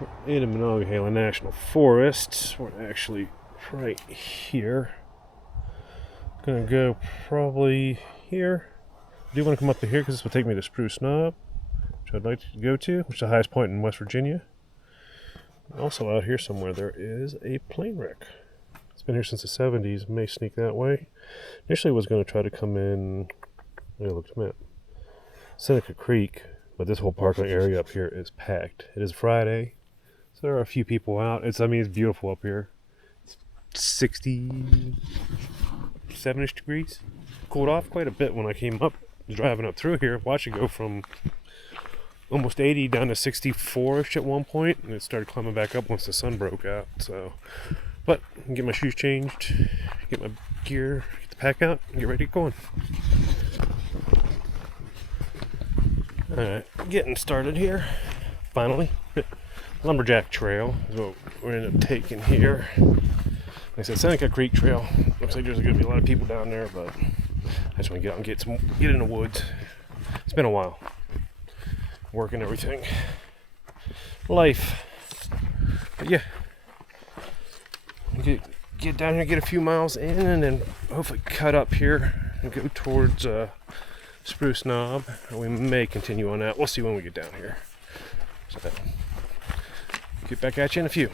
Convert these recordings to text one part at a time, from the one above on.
We're in the Monongahela National Forest. We're actually right here. Gonna go probably here. I do want to come up to here because this will take me to Spruce Knob, which I'd like to go to, which is the highest point in West Virginia. Also out here somewhere there is a plane wreck. It's been here since the 70s. May sneak that way. Initially was going to try to come in, let me look at the map, Seneca Creek, but this whole parking area up here is packed. It is Friday, so there are a few people out. It's beautiful up here. It's 67-ish degrees. Cooled off quite a bit when I came up, driving up through here. Watched it go from almost 80 down to 64-ish at one point, and it started climbing back up once the sun broke out. So, but I can get my shoes changed, get my gear, get the pack out, and get ready to get going. Alright, getting started here. Finally, Lumberjack Trail is what we're going to end up taking here. Like I said, Seneca Creek Trail. Looks like there's going to be a lot of people down there, but I just want to get out and get in the woods. It's been a while. Working everything. Life. But yeah. Get down here, get a few miles in, and then hopefully cut up here and go towards Spruce Knob. We may continue on that. We'll see when we get down here. So, get back at you in a few.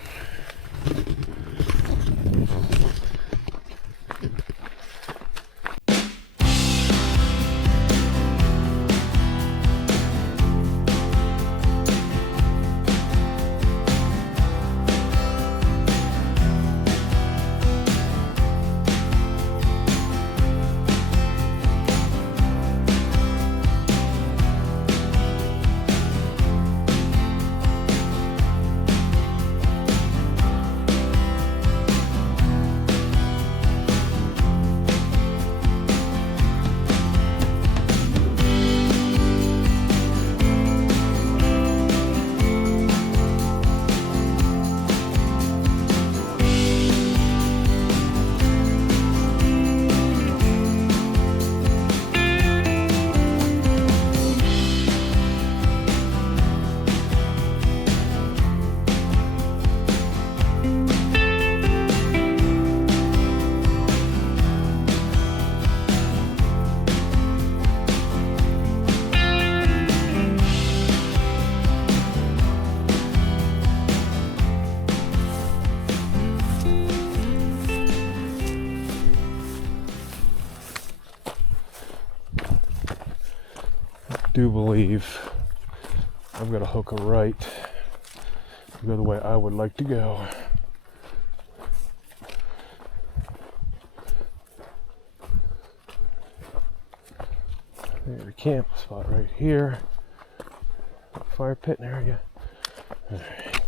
Do believe I've got to hook a right to go the way I would like to go. There's a camp spot right here. Fire pit area. All right.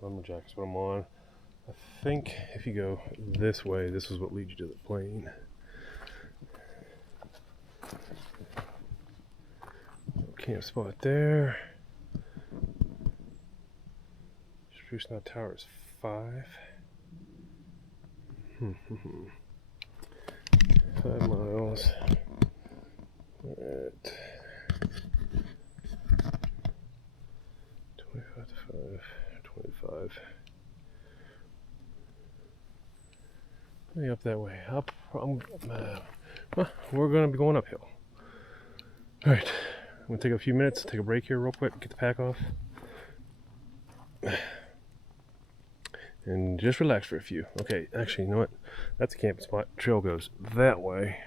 Lumberjack's what I'm on. I think if you go this way, this is what leads you to the plane. Camp spot there. Spruce Knob Tower is 5. 5 miles. We're at 25 to 5. 25. Maybe up that way. We're going to be going uphill. Alright, I'm going to take a few minutes, take a break here real quick, get the pack off, and just relax for a few. Okay, actually, you know what? That's the camping spot. Trail goes that way.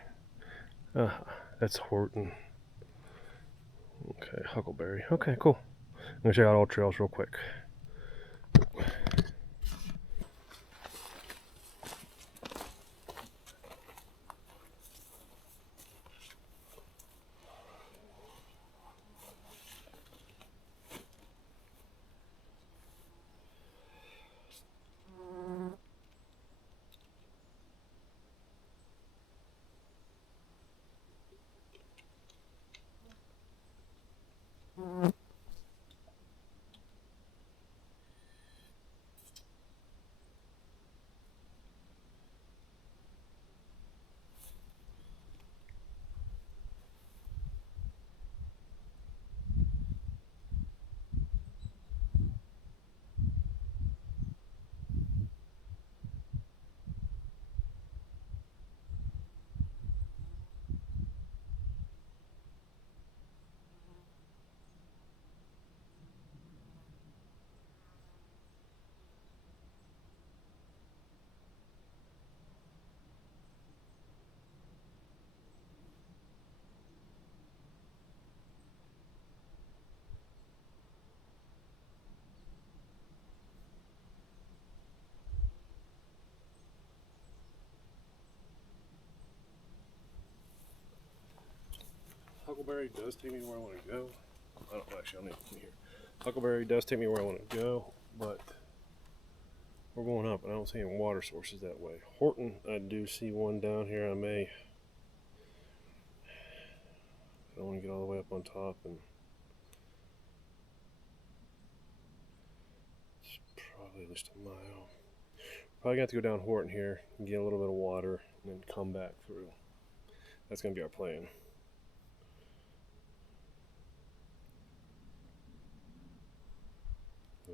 That's Horton. Okay, Huckleberry. Okay, cool. I'm going to check out all trails real quick. Huckleberry does take me where I want to go. I don't actually. I don't even hear. Huckleberry does take me where I want to go, but we're going up, and I don't see any water sources that way. Horton, I do see one down here. I don't want to get all the way up on top, and it's probably at least a mile. Probably got to go down Horton here and get a little bit of water, and then come back through. That's going to be our plan.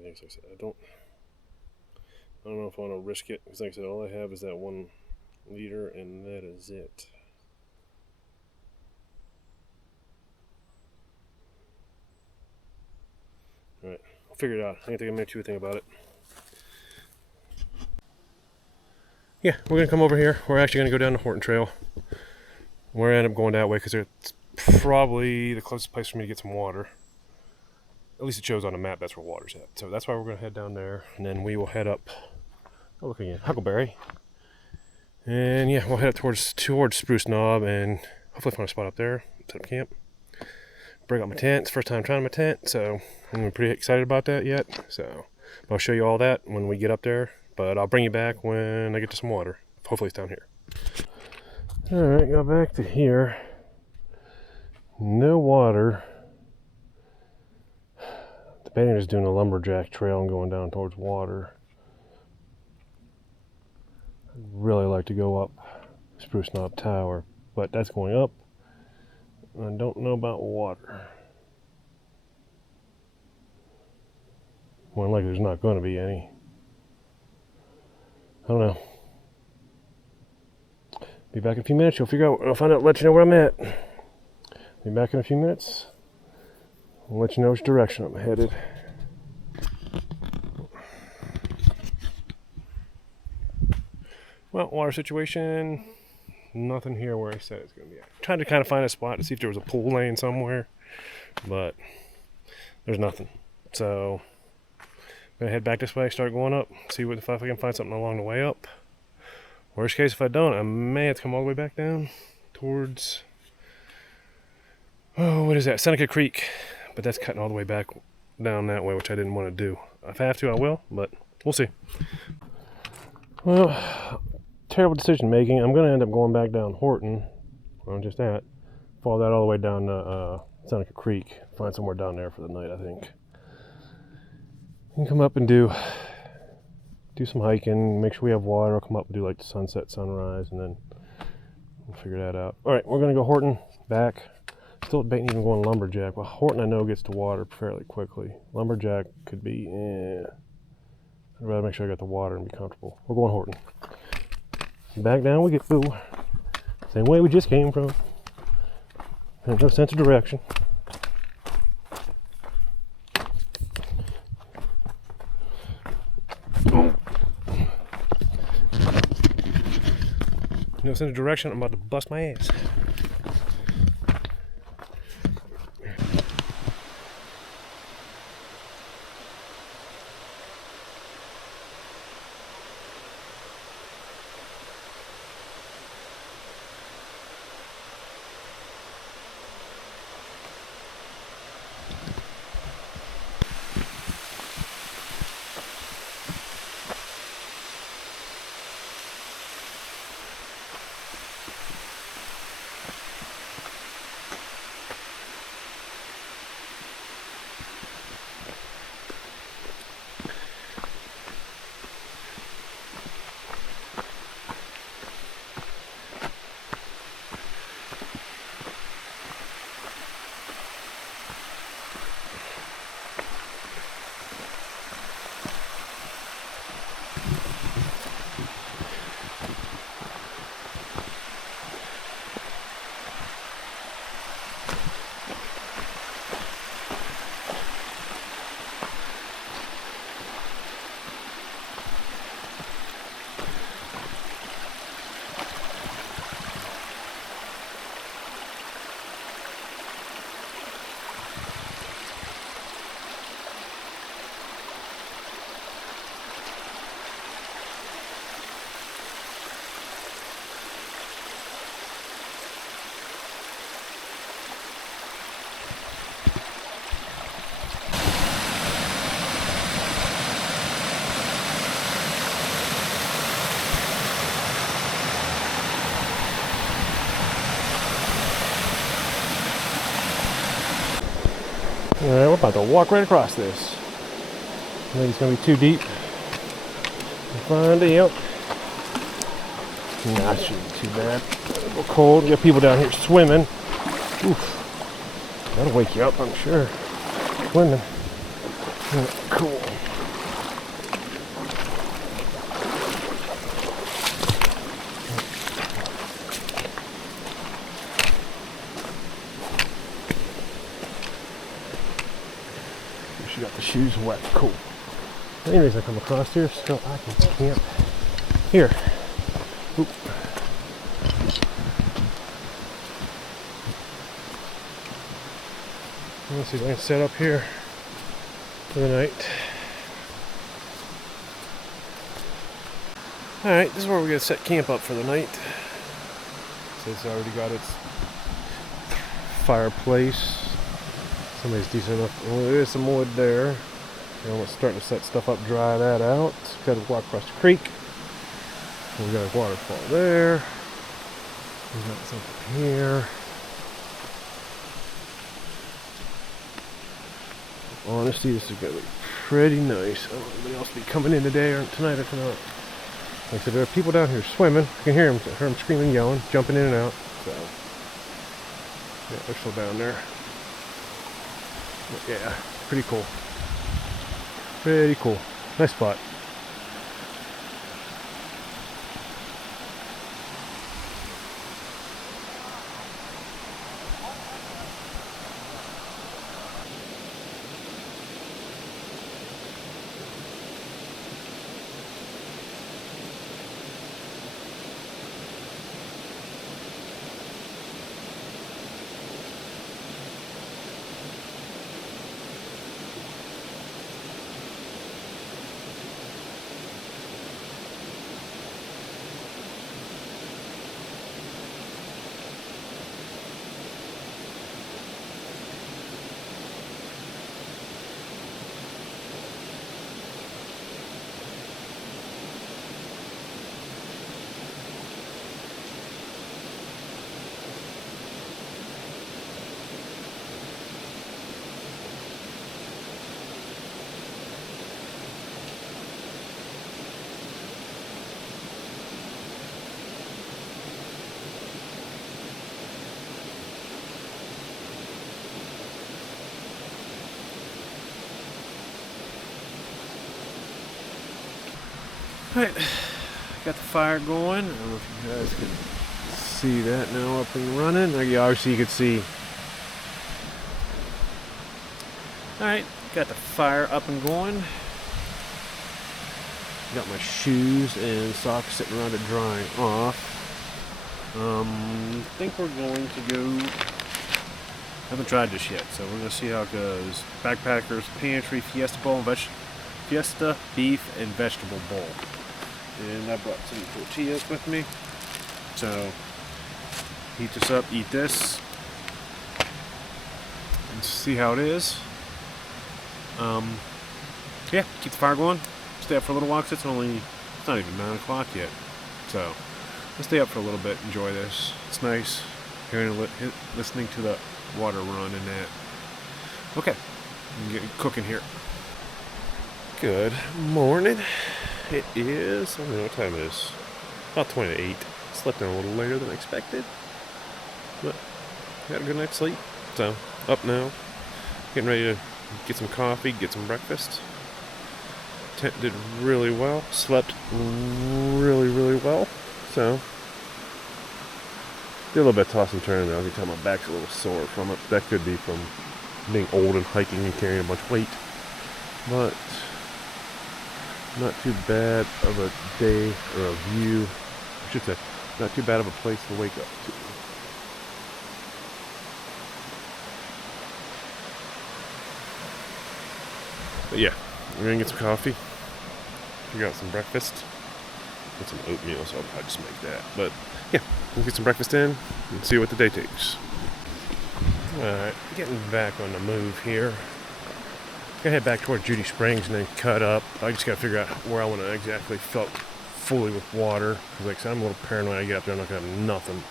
Like I said, I don't know if I want to risk it, because like I said, all I have is that 1 liter, and that is it. Alright, I'll figure it out. I can take a minute to think about it. Yeah, we're going to come over here. We're actually going to go down the Horton Trail. We're going to end up going that way because it's probably the closest place for me to get some water. At least it shows on the map that's where water's at. So that's why we're going to head down there. And then we will head up, oh look again, Huckleberry. And yeah, we'll head up towards Spruce Knob and hopefully find a spot up there, set up camp. Break out my tent. It's the first time trying my tent, so I'm pretty excited about that yet. So I'll show you all that when we get up there. But I'll bring you back when I get to some water. Hopefully it's down here. Alright, got back to here. No water. Debating just doing a lumberjack trail and going down towards water. I'd really like to go up Spruce Knob Tower, but that's going up. I don't know about water. More than likely there's not going to be any. I don't know. Be back in a few minutes. You'll figure out. I'll find out. Let you know where I'm at. Be back in a few minutes. I'll let you know which direction I'm headed. Well, water situation. Nothing here where I said it's going to be at. Trying to kind of find a spot to see if there was a pool lane somewhere, but there's nothing. So I'm gonna head back this way, start going up, see if I can find something along the way up. Worst case, if I don't, I may have to come all the way back down towards, oh, what is that? Seneca Creek. But that's cutting all the way back down that way, which I didn't want to do. If I have to, I will, but we'll see. Well, terrible decision making. I'm going to end up going back down Horton. Well, just that. Follow that all the way down to Seneca Creek. Find somewhere down there for the night, I think. And come up and do some hiking, make sure we have water. I'll come up and do like the sunset, sunrise, and then we'll figure that out. All right, we're going to go Horton, back. Still debating even going lumberjack. Well, Horton I know gets to water fairly quickly. Lumberjack could be, I'd rather make sure I got the water and be comfortable. We're going Horton. Back down we get, boo. Same way we just came from. There's no sense of direction. No sense of direction, I'm about to bust my ass. Alright, we're about to walk right across this. I think it's going to be too deep. We'll find out. Nah, it shouldn't be too bad. A little cold. We got people down here swimming. Oof. That'll wake you up, I'm sure. Swimming. Yeah, cool. She got the shoes wet. Cool. Anyways, I come across here so I can camp here. Oop. Let's see if I can set up here for the night. Alright, this is where we're going to set camp up for the night. So it's already got its fireplace. Somebody's decent enough. Oh, there is some wood there. You know, let's start to set stuff up, dry that out. Got to walk across the creek. We got a waterfall there. We got something here. Honestly, this is going to be pretty nice. I don't know if anybody else will be coming in today or tonight or tonight. Like I said, there are people down here swimming. I can hear them screaming, yelling, jumping in and out. So, yeah, they're still down there. But yeah, pretty cool. Pretty cool. Nice spot. Alright, got the fire going. I don't know if you guys can see that now up and running. Obviously you can see. Alright, got the fire up and going. Got my shoes and socks sitting around it drying off. I think we're going to go. I haven't tried this yet, so we're going to see how it goes. Backpackers Pantry Fiesta Bowl and Fiesta Beef and Vegetable Bowl. And I brought some tortillas with me. So, heat this up, eat this, and see how it is. Yeah, keep the fire going. Stay up for a little while, 'cause it's not even 9 o'clock yet. So, let's stay up for a little bit, enjoy this. It's nice hearing, listening to the water run and that. Okay, I'm getting cooking here. Good morning. It is, I don't know what time it is. About 20 to 8. Slept in a little later than I expected. But had a good night's sleep. So, up now. Getting ready to get some coffee, get some breakfast. Tent did really well. Slept really, really well. So, did a little bit of toss and turn now. I can tell my back's a little sore from it. That could be from being old and hiking and carrying a bunch of weight. But not too bad of a day or a view. I should say, not too bad of a place to wake up to. But yeah, we're gonna get some coffee, figure out some breakfast, get some oatmeal, so I'll probably just make that. But yeah, we'll get some breakfast in and see what the day takes. Alright, getting back on the move here. Gonna head back toward Judy Springs and then cut up. I just gotta figure out where I want to exactly fill fully with water. Cause like I said, I'm a little paranoid. I get up there, I'm not gonna have nothing.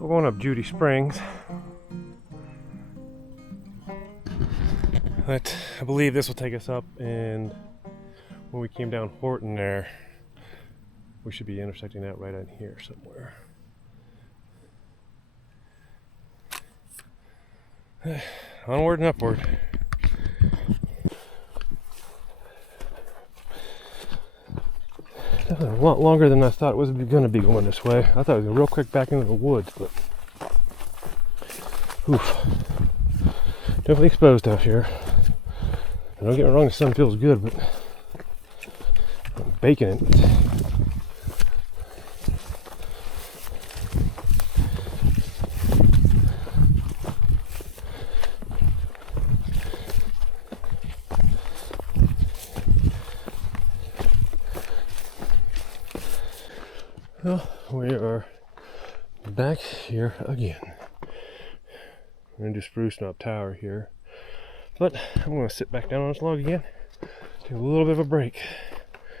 So we're going up Judy Springs. But I believe this will take us up, and when we came down Horton there, we should be intersecting that right on here somewhere. Onward and upward. A lot longer than I thought it was going to be going this way. I thought it was real quick back into the woods, but oof. Definitely exposed out here. And don't get me wrong, the sun feels good, but I'm baking it. Well, we are back here again. We're into Spruce Knob Tower here. But I'm going to sit back down on this log again. Take a little bit of a break.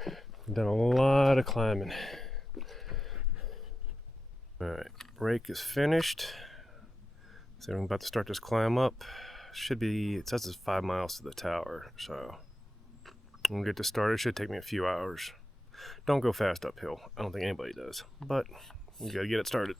I've done a lot of climbing. Alright, break is finished. So I'm about to start this climb up. Should be, it says it's 5 miles to the tower. So I'm going to get this started. It should take me a few hours. Don't go fast uphill. I don't think anybody does. But you got to get it started.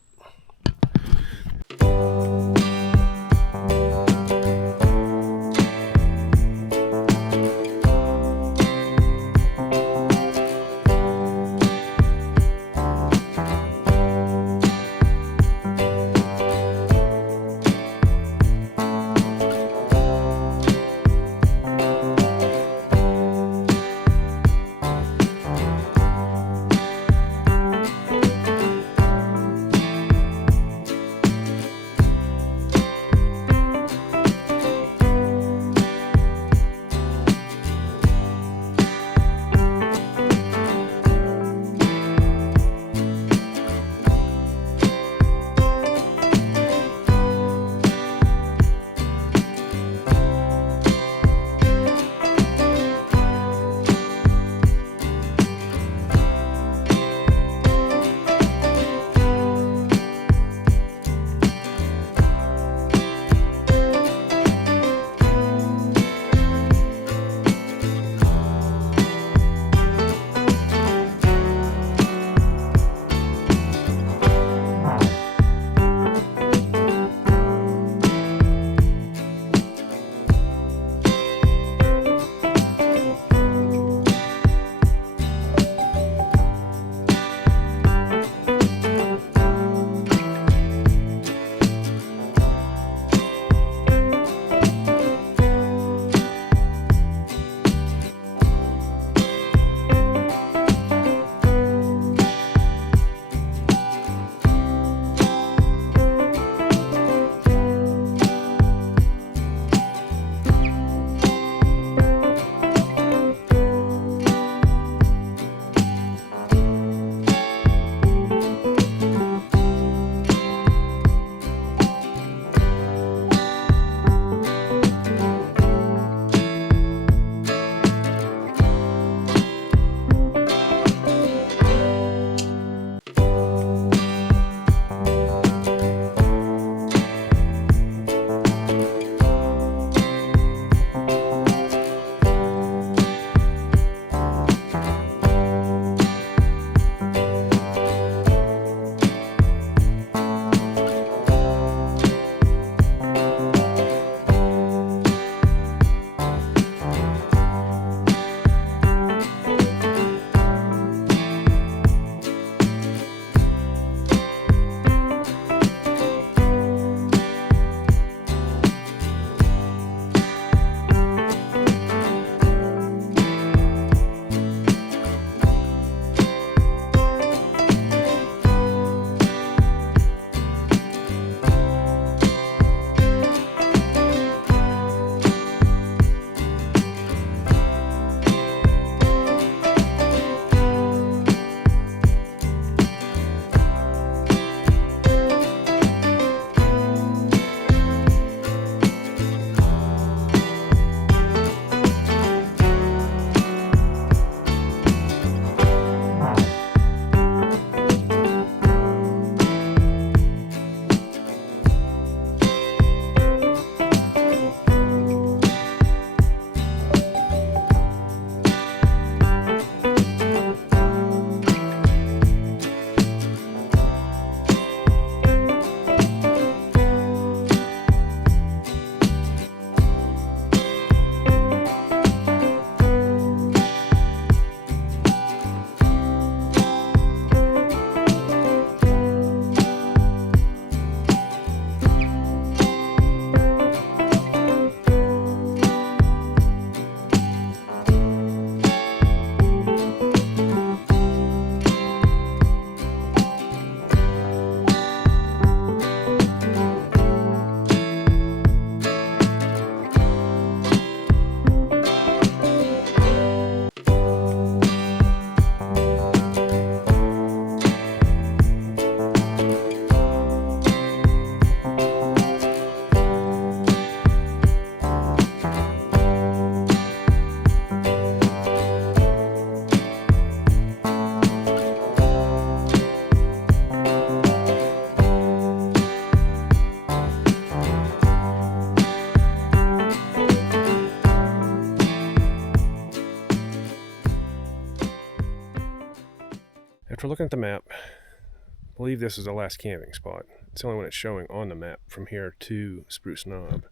after looking at the map, I believe this is the last camping spot. It's the only one it's showing on the map from here to Spruce Knob.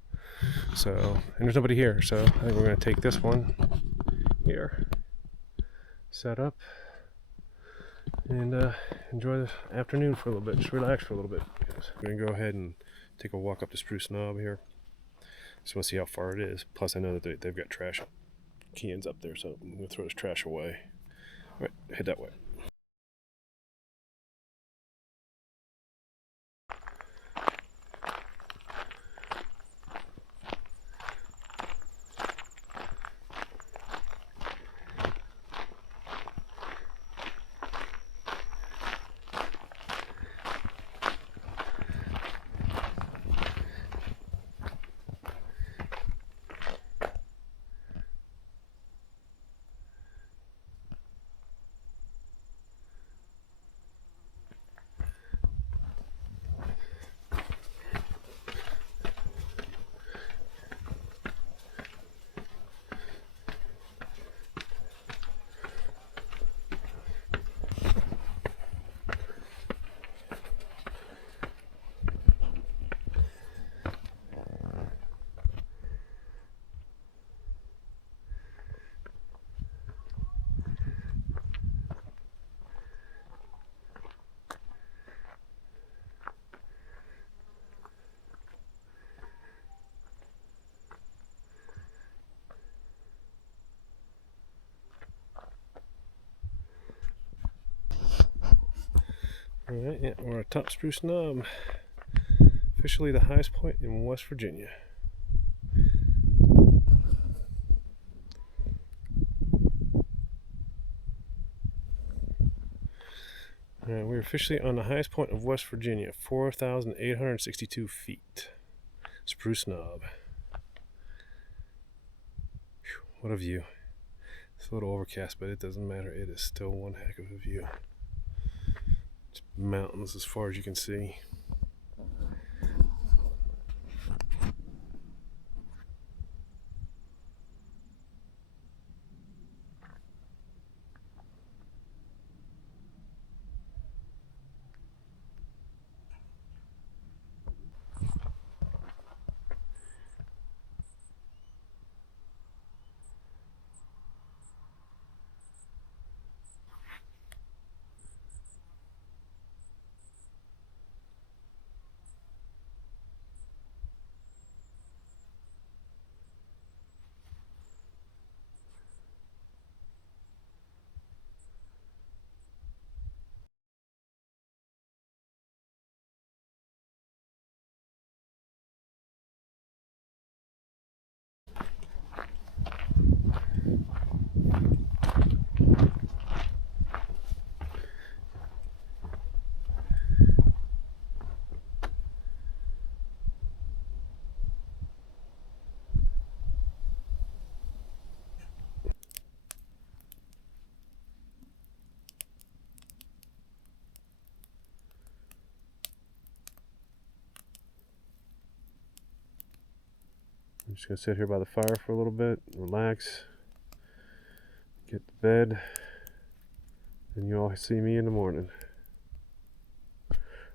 So, and there's nobody here, so I think we're going to take this one here, set up, and enjoy the afternoon for a little bit, just relax for a little bit. I'm going to go ahead and take a walk up to Spruce Knob here. Just want to see how far it is. Plus I know that they've got trash cans up there, so I'm going to throw this trash away. Alright, head that way. Alright, yeah, we're at top Spruce Knob. Officially the highest point in West Virginia. Alright, we're officially on the highest point of West Virginia, 4,862 feet. Spruce Knob. Whew, what a view. It's a little overcast, but it doesn't matter. It is still one heck of a view. It's mountains as far as you can see. I'm just going to sit here by the fire for a little bit, relax, get to bed, and you all see me in the morning.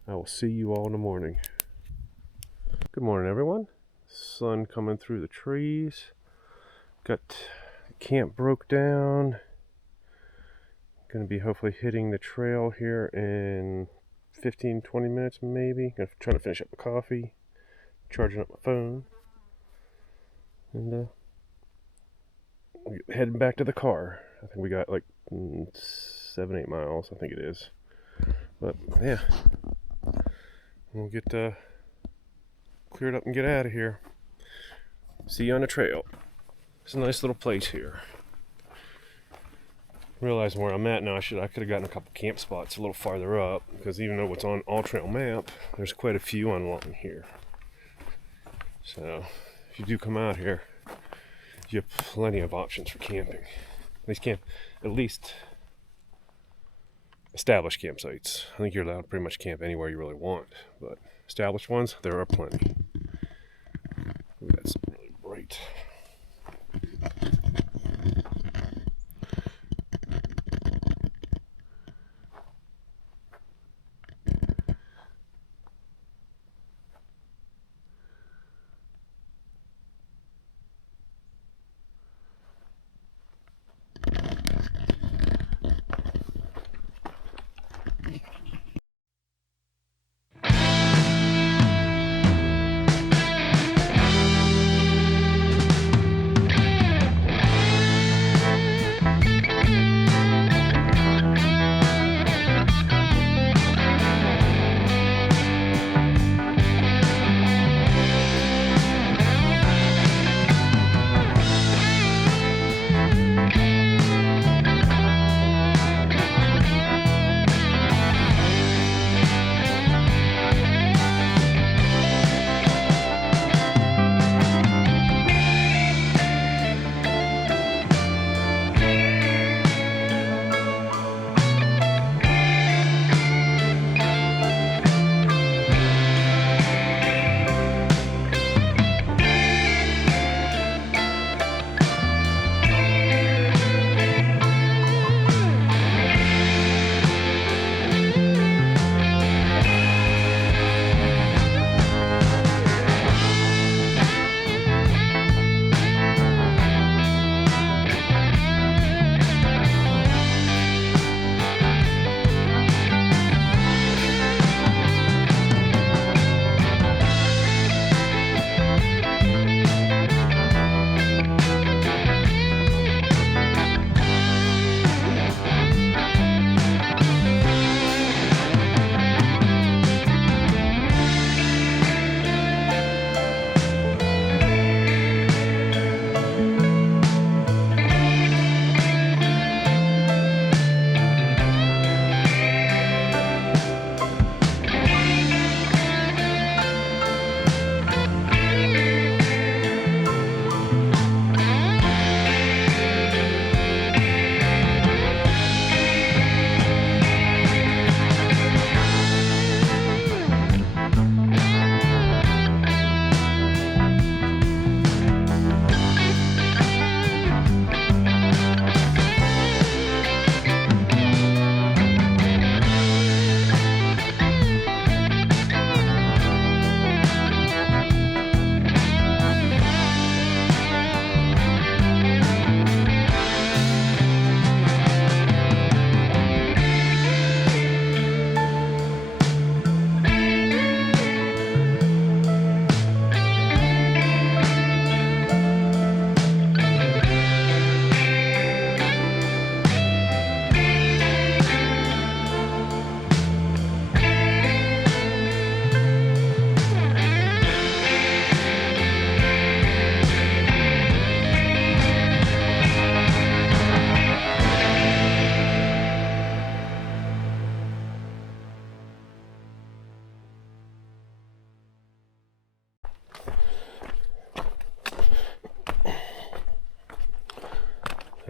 I will see you all in the morning. Good morning, everyone. Sun coming through the trees. Got camp broke down. Going to be hopefully hitting the trail here in 15-20 minutes maybe. Gonna try to finish up my coffee, charging up my phone, and heading back to the car. I think we got like 7-8 miles, I think it is. But yeah, we'll get cleared up and get out of here. See you on the trail. It's a nice little place here. Realizing where I'm at now, I could have gotten a couple camp spots a little farther up, because even though it's on All Trail map, there's quite a few on along here. So if you do come out here, you have plenty of options for camping. At least established campsites. I think you're allowed to pretty much camp anywhere you really want, but established ones, there are plenty. Ooh, that's really bright.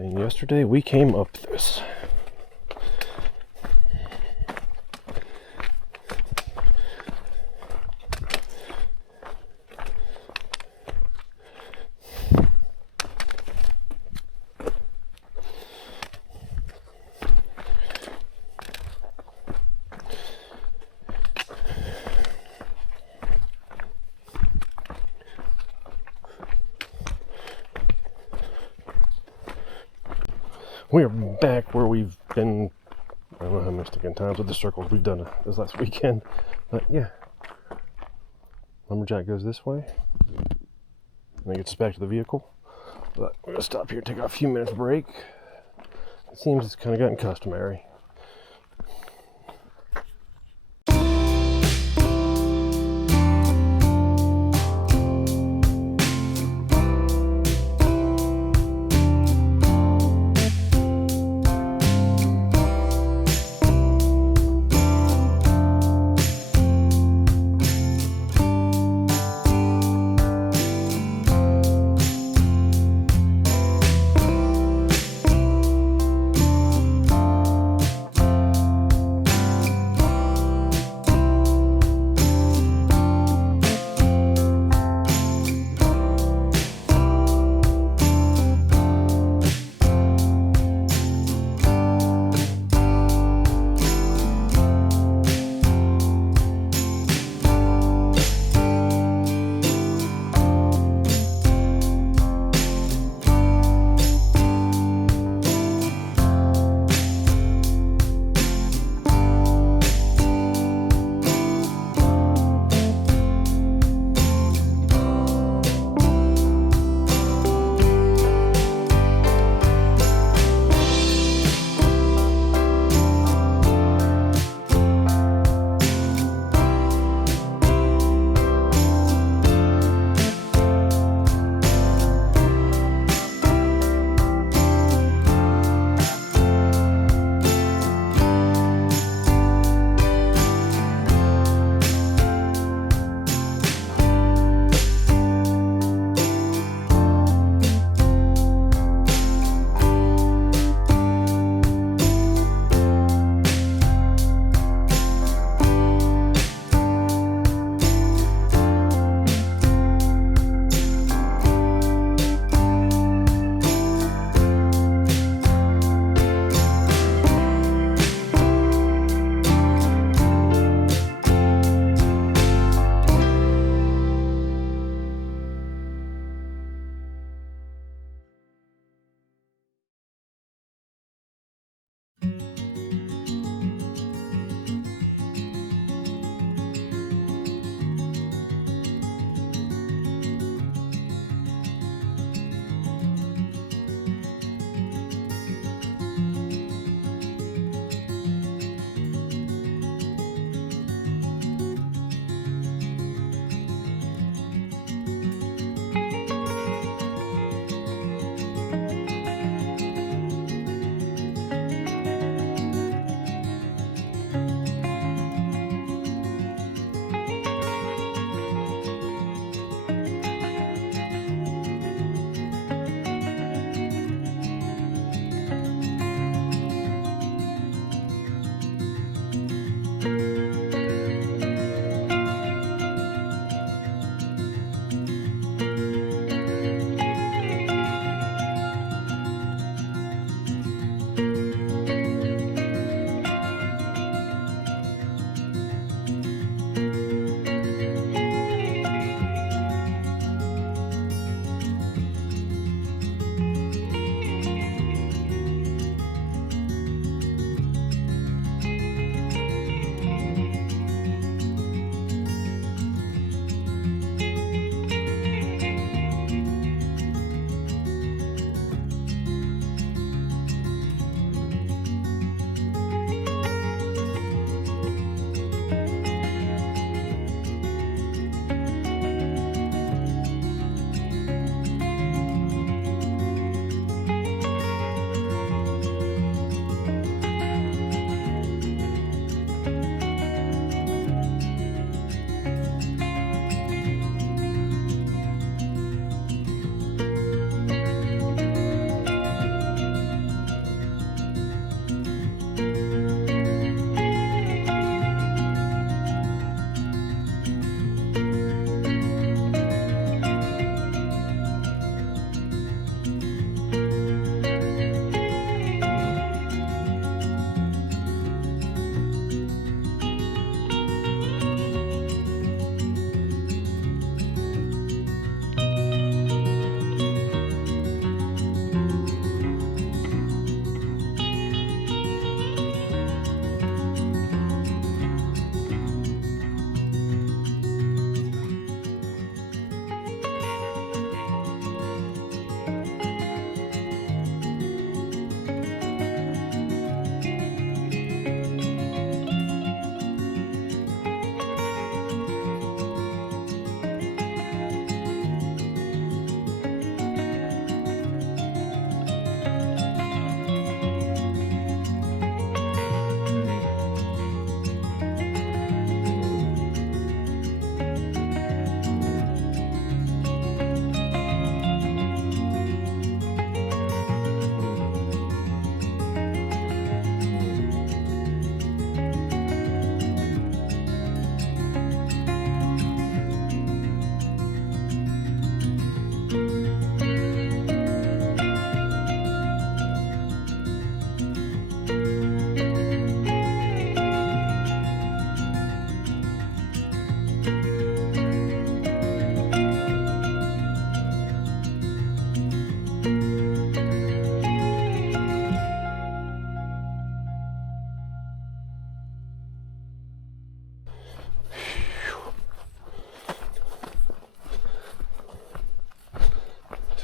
And yesterday we came up this. We are back where we've been, I don't know how many sticking times with the circles we've done this last weekend, but yeah. Lumberjack goes this way, and then gets us back to the vehicle. But we're going to stop here, take a few minutes break. It seems it's kind of gotten customary.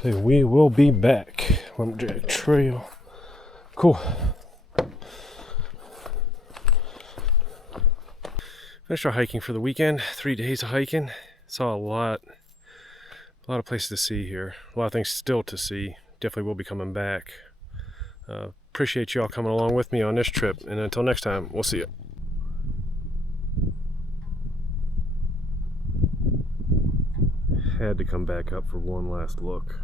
So we will be back. Lumberjack Trail. Cool. Finished our hiking for the weekend. 3 days of hiking. Saw a lot of places to see here. A lot of things still to see. Definitely will be coming back. Appreciate y'all coming along with me on this trip. And until next time, we'll see you. Had to come back up for one last look.